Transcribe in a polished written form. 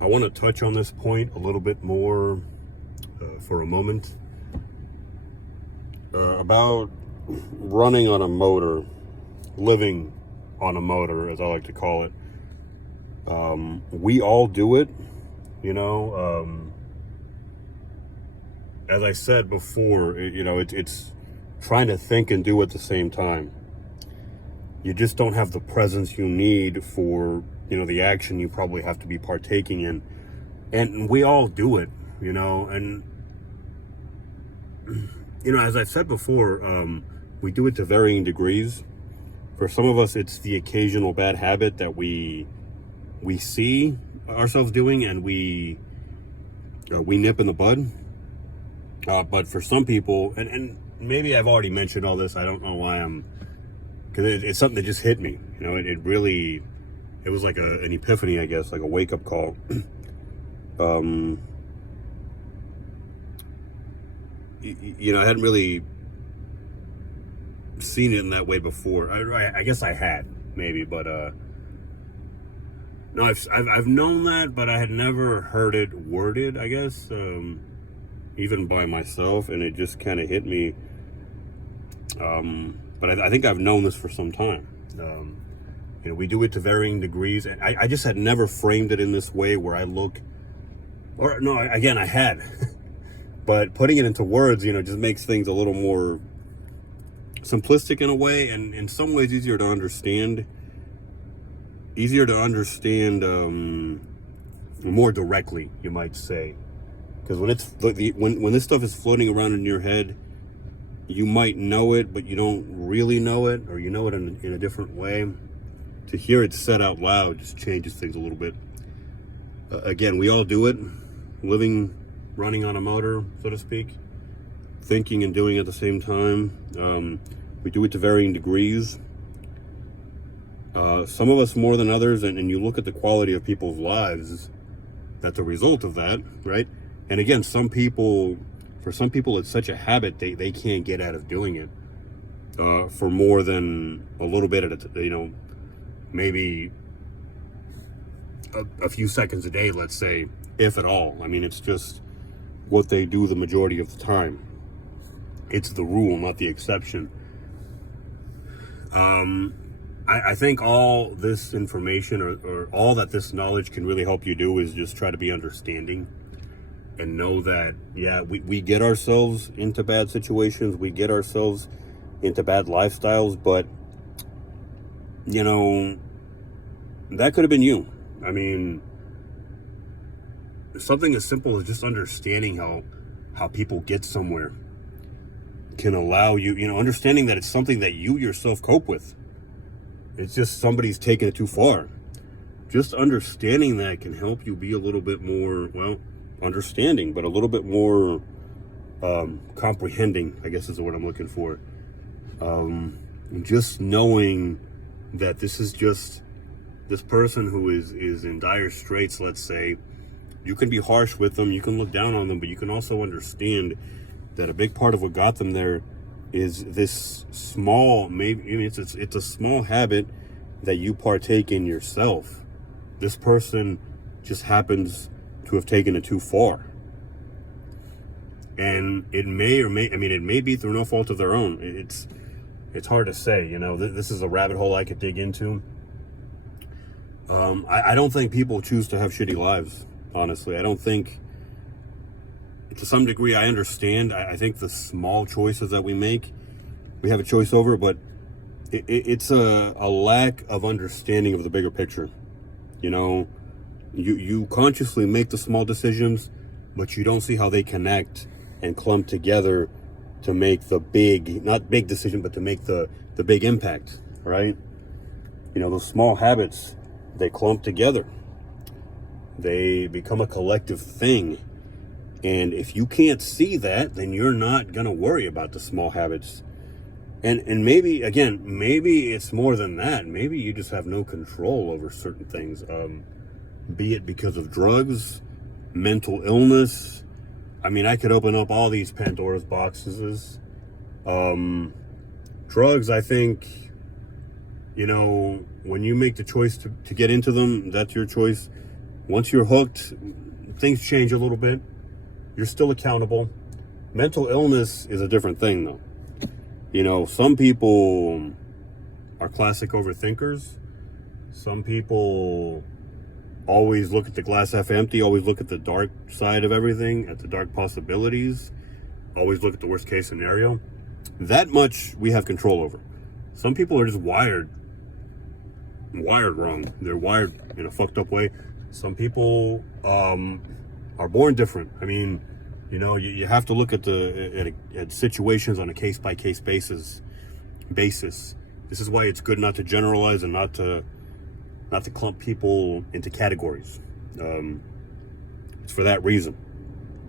I want to touch on this point a little bit more for a moment about running on a motor, living on a motor, as I like to call it. We all do it, you know. As I said before, it's trying to think and do at the same time. You just don't have the presence you need for, the action you probably have to be partaking in. And we all do it, and, as I've said before, we do it to varying degrees. For some of us, it's the occasional bad habit that we see ourselves doing and we nip in the bud. But for some people, and maybe I've already mentioned all this, I don't know why because it's something that just hit me. It was like an epiphany, I guess, like a wake-up call. I hadn't really seen it in that way before. I guess I had, maybe, but no, I've known that, but I had never heard it worded, I guess, even by myself, and it just kind of hit me. But I think I've known this for some time. We do it to varying degrees, and I just had never framed it in this way where I look, or no, again, I had, but putting it into words, just makes things a little more simplistic in a way, and in some ways easier to understand. More directly, you might say, because when this stuff is floating around in your head, you might know it, but you don't really know it, or you know it in a different way. To hear it said out loud just changes things a little bit. Again, we all do it, running on a motor, so to speak, thinking and doing at the same time. We do it to varying degrees. Some of us more than others, and you look at the quality of people's lives that's a result of that, right? And again, for some people, it's such a habit they can't get out of doing it for more than a little bit at a maybe a few seconds a day, let's say, if at all. I mean, it's just what they do the majority of the time. It's the rule, not the exception. I think all this information or all that this knowledge can really help you do is just try to be understanding and know that, yeah, we get ourselves into bad situations, we get ourselves into bad lifestyles, but, that could have been you. I mean, something as simple as just understanding how people get somewhere can allow you, understanding that it's something that you yourself cope with. It's just somebody's taken it too far. Just understanding that can help you be a little bit more, understanding, but a little bit more comprehending, I guess is the word I'm looking for. Just knowing that this is just this person who is in dire straits, let's say. You can be harsh with them, you can look down on them, but you can also understand that a big part of what got them there is this small, it's a small habit that you partake in yourself. This person just happens to have taken it too far. And it may be through no fault of their own. It's hard to say, this is a rabbit hole I could dig into. I don't think people choose to have shitty lives, honestly. I don't think, to some degree, I understand. I think the small choices that we make, we have a choice over, but it's a lack of understanding of the bigger picture. You consciously make the small decisions, but you don't see how they connect and clump together to make the big, not big decision, but to make the big impact, right? Those small habits, they clump together. They become a collective thing. And if you can't see that, then you're not going to worry about the small habits. And maybe it's more than that. Maybe you just have no control over certain things. Be it because of drugs, mental illness. I mean, I could open up all these Pandora's boxes. Drugs, I think, when you make the choice to get into them, that's your choice. Once you're hooked, things change a little bit. You're still accountable. Mental illness is a different thing, though. You know, some people are classic overthinkers. Some people always look at the glass half empty, always look at the dark side of everything, at the dark possibilities, always look at the worst case scenario. That much we have control over. Some people are just wired wrong. They're wired in a fucked up way. Some people are born different. I mean, you know, you have to look at at situations on a case-by-case basis. This is why it's good not to generalize and not to clump people into categories. It's for that reason.